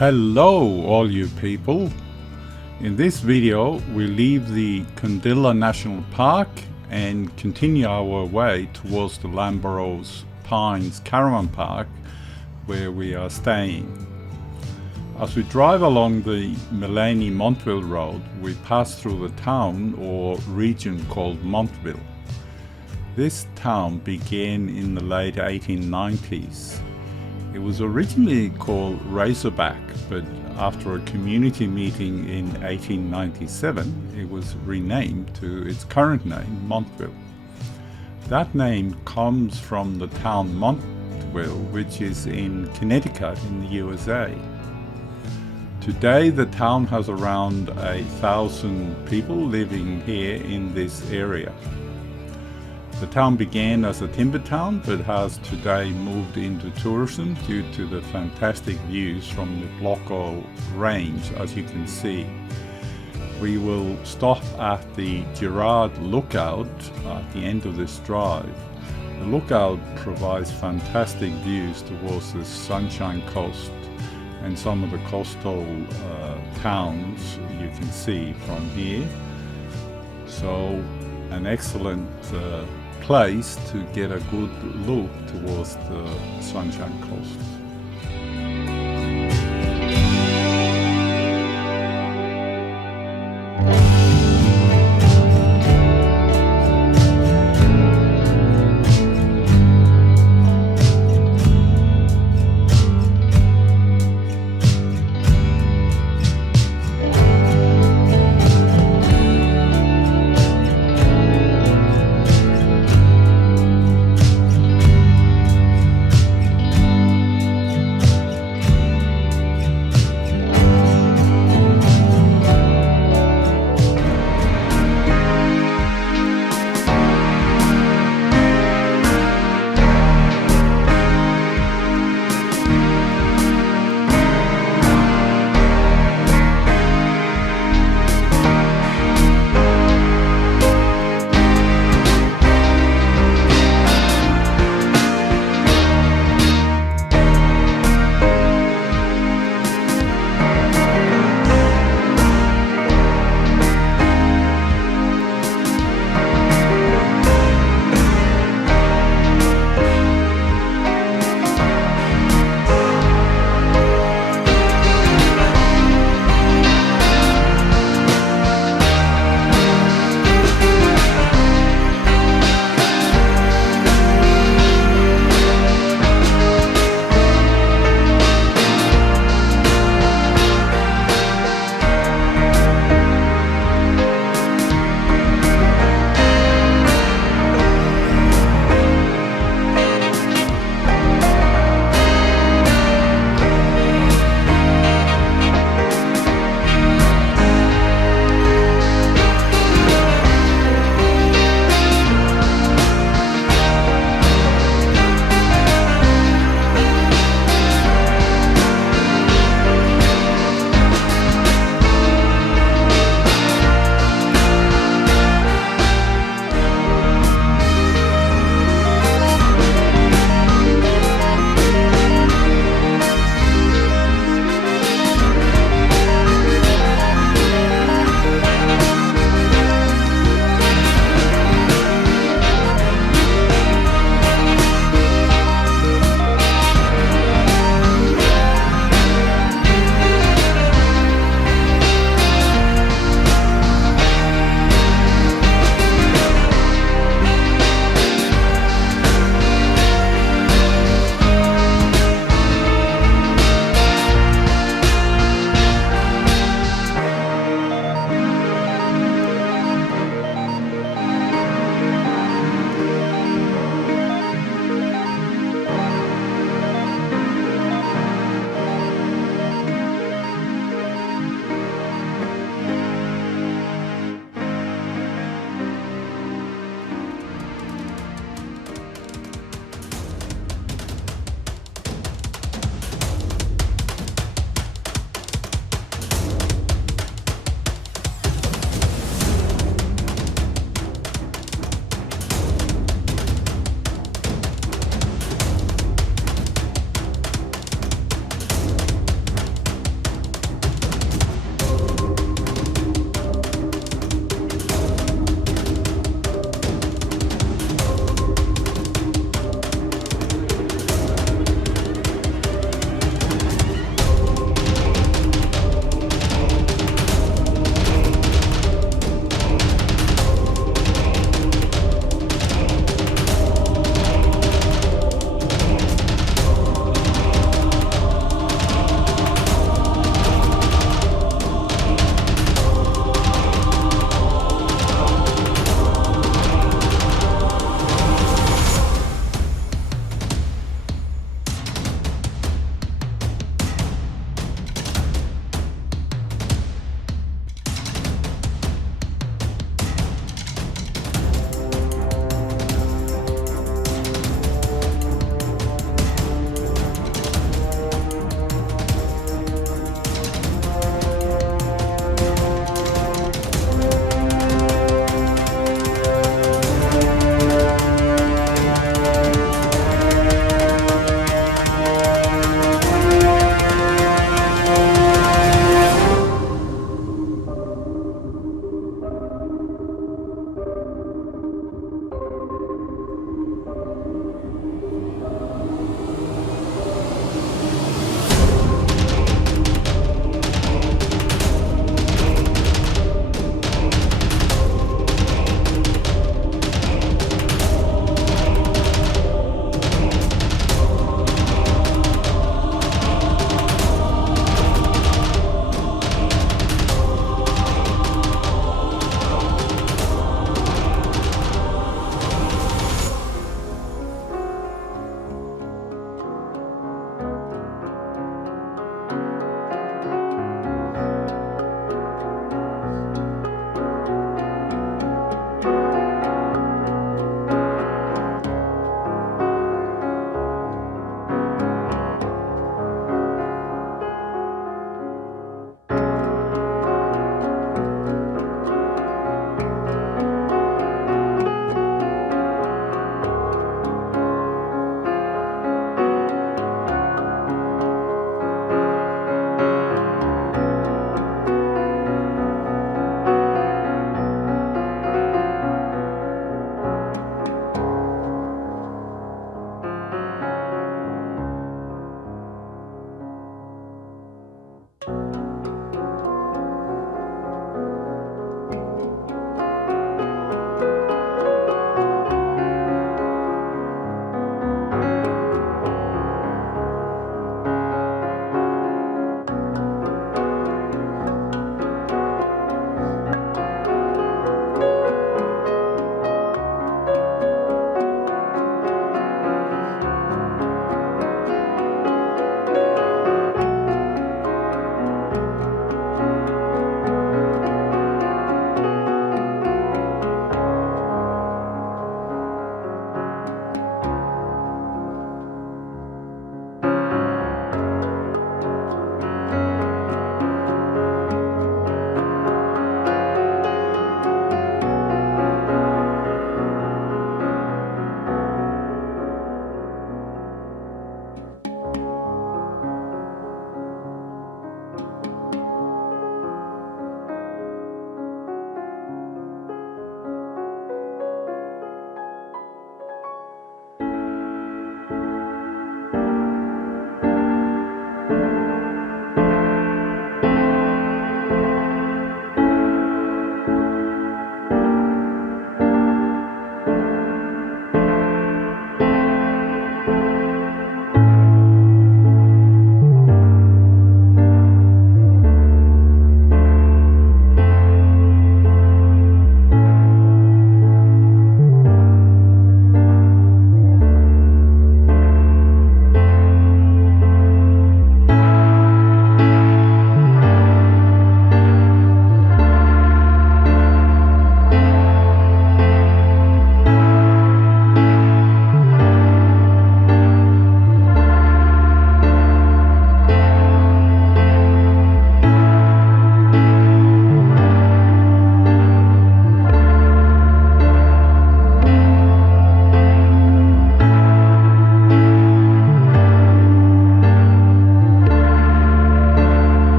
Hello all you people. In this video we leave the Kondilla National Park and continue our way towards the Lamborough's Pines Caravan Park where we are staying. As we drive along the Maleny Montville Road we pass through the town or region called Montville. This town began in the late 1890s. It was originally called Razorback, but after a community meeting in 1897, it was renamed to its current name, Montville. That name comes from the town Montville, which is in Connecticut in the USA. Today, the town has around 1,000 people living here in this area. The town began as a timber town but has today moved into tourism due to the fantastic views from the Blocko Range, as you can see. We will stop at the Gerrard Lookout at the end of this drive. The lookout provides fantastic views towards the Sunshine Coast and some of the coastal towns you can see from here. So an excellent place to get a good look towards the Sunshine Coast.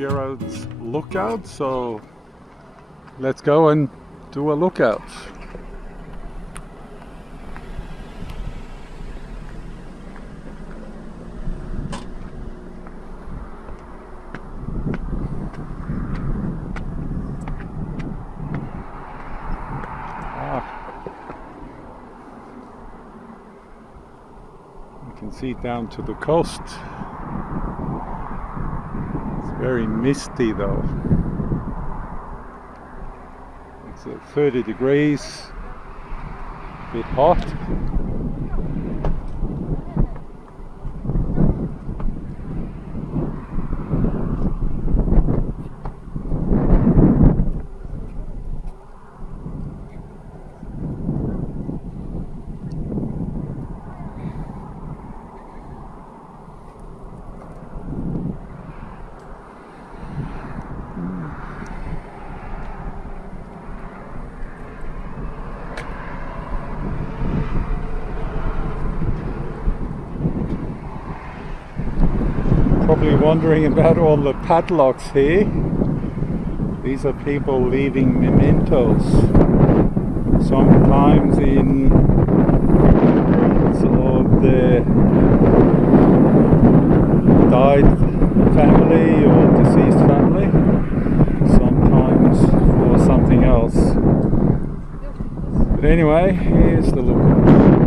Gerrard's Lookout, so let's go and do a lookout. You can see down to the coast. It's very misty though. It's 30 degrees, a bit hot. Probably wondering about all the padlocks here. These are people leaving mementos, sometimes in sort of their died family or deceased family, sometimes for something else. But anyway, here's the lookout.